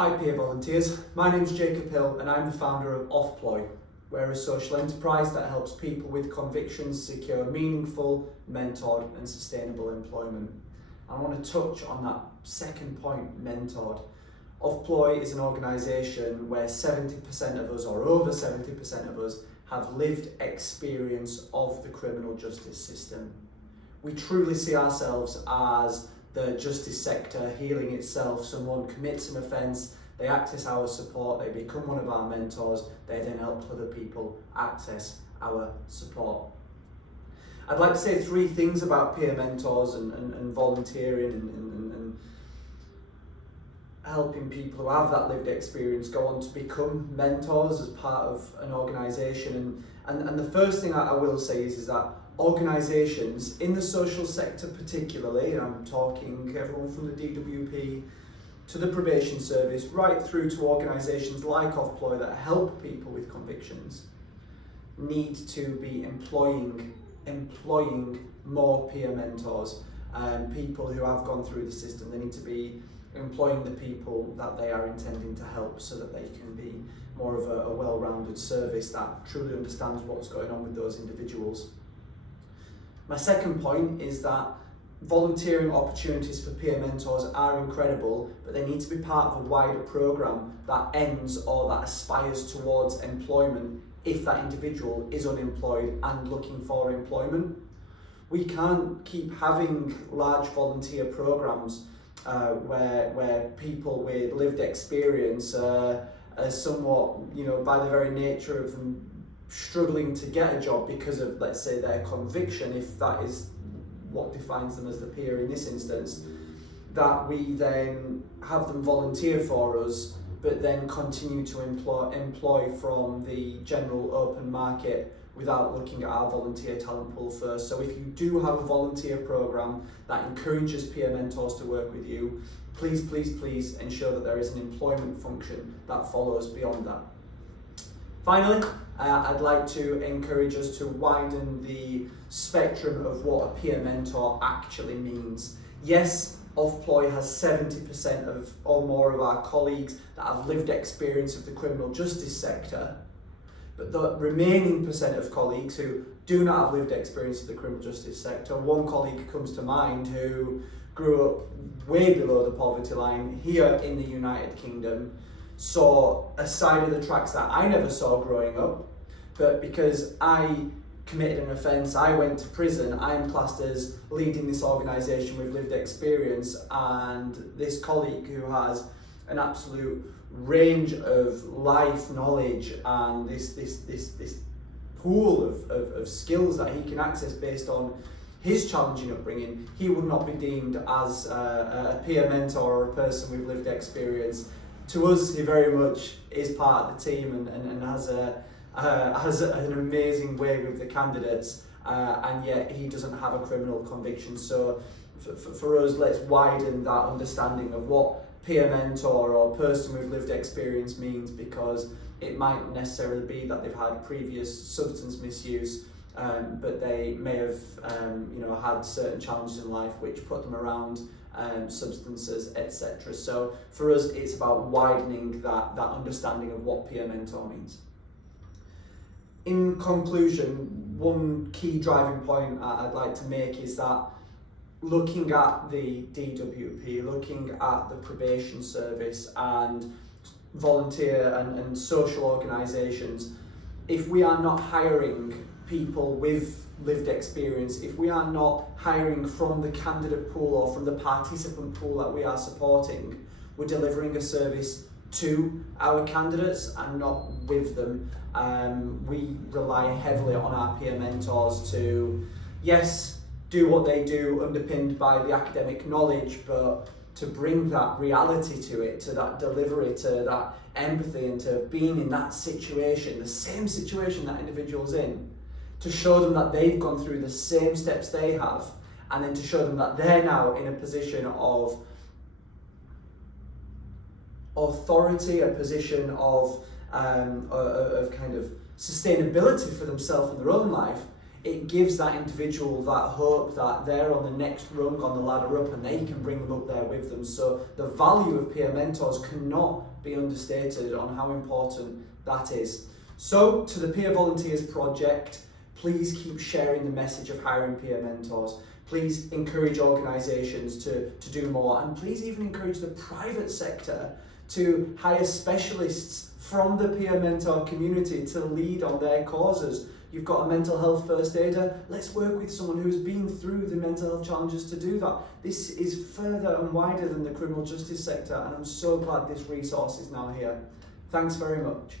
Hi peer volunteers, my name's Jacob Hill and I'm the founder of Offploy. We're a social enterprise that helps people with convictions secure meaningful, mentored and sustainable employment. I want to touch on that second point, mentored. Offploy is an organisation where 70% of us, or over 70% of us, have lived experience of the criminal justice system. We truly see ourselves as the justice sector healing itself. Someone commits an offence, they access our support, they become one of our mentors, they then help other people access our support. I'd like to say three things about peer mentors and volunteering and helping people who have that lived experience go on to become mentors as part of an organisation. And the first thing I will say is that organisations in the social sector particularly, and I'm talking everyone from the DWP to the probation service, right through to organisations like Offploy that help people with convictions, need to be employing more peer mentors, people who have gone through the system. They need to be employing the people that they are intending to help so that they can be more of a well-rounded service that truly understands what's going on with those individuals. My second point is that volunteering opportunities for peer mentors are incredible, but they need to be part of a wider programme that ends or that aspires towards employment if that individual is unemployed and looking for employment. We can't keep having large volunteer programmes where people with lived experience are somewhat, by the very nature of them struggling to get a job because of, let's say, their conviction, if that is what defines them as the peer in this instance, that we then have them volunteer for us, but then continue to employ from the general open market without looking at our volunteer talent pool first. So if you do have a volunteer programme that encourages peer mentors to work with you, please ensure that there is an employment function that follows beyond that. Finally, I'd like to encourage us to widen the spectrum of what a peer mentor actually means. Yes, Offploy has 70% of or more of our colleagues that have lived experience of the criminal justice sector, but the remaining percent of colleagues who do not have lived experience of the criminal justice sector, one colleague comes to mind who grew up way below the poverty line here in the United Kingdom, saw a side of the tracks that I never saw growing up, but because I committed an offence, I went to prison, I'm classed as leading this organisation with lived experience, and this colleague who has an absolute range of life knowledge and this pool of skills that he can access based on his challenging upbringing, he would not be deemed as a peer mentor or a person with lived experience. To us, he very much is part of the team and has an amazing way with the candidates, and yet he doesn't have a criminal conviction. So for us, let's widen that understanding of what peer mentor or person with lived experience means, because it might not necessarily be that they've had previous substance misuse, but they may have had certain challenges in life which put them around substances, etc. So for us, it's about widening that understanding of what peer mentor means. In conclusion, one key driving point I'd like to make is that looking at the DWP, looking at the probation service and volunteer and social organisations, if we are not hiring people with lived experience, if we are not hiring from the candidate pool or from the participant pool that we are supporting, we're delivering a service to our candidates and not with them. We rely heavily on our peer mentors to, yes, do what they do underpinned by the academic knowledge, but to bring that reality to it, to that delivery, to that empathy, and to being in that situation, the same situation that individual's in, to show them that they've gone through the same steps they have, and then to show them that they're now in a position of authority, a position of kind of sustainability for themselves in their own life. it gives that individual that hope that they're on the next rung on the ladder up and they can bring them up there with them. So the value of peer mentors cannot be understated on how important that is. So to the Peer Volunteers Project, please keep sharing the message of hiring peer mentors. Please encourage organisations to do more, and please even encourage the private sector to hire specialists from the peer mentor community to lead on their causes. You've got a mental health first aider, let's work with someone who's been through the mental health challenges to do that. This is further and wider than the criminal justice sector, and I'm so glad this resource is now here. Thanks very much.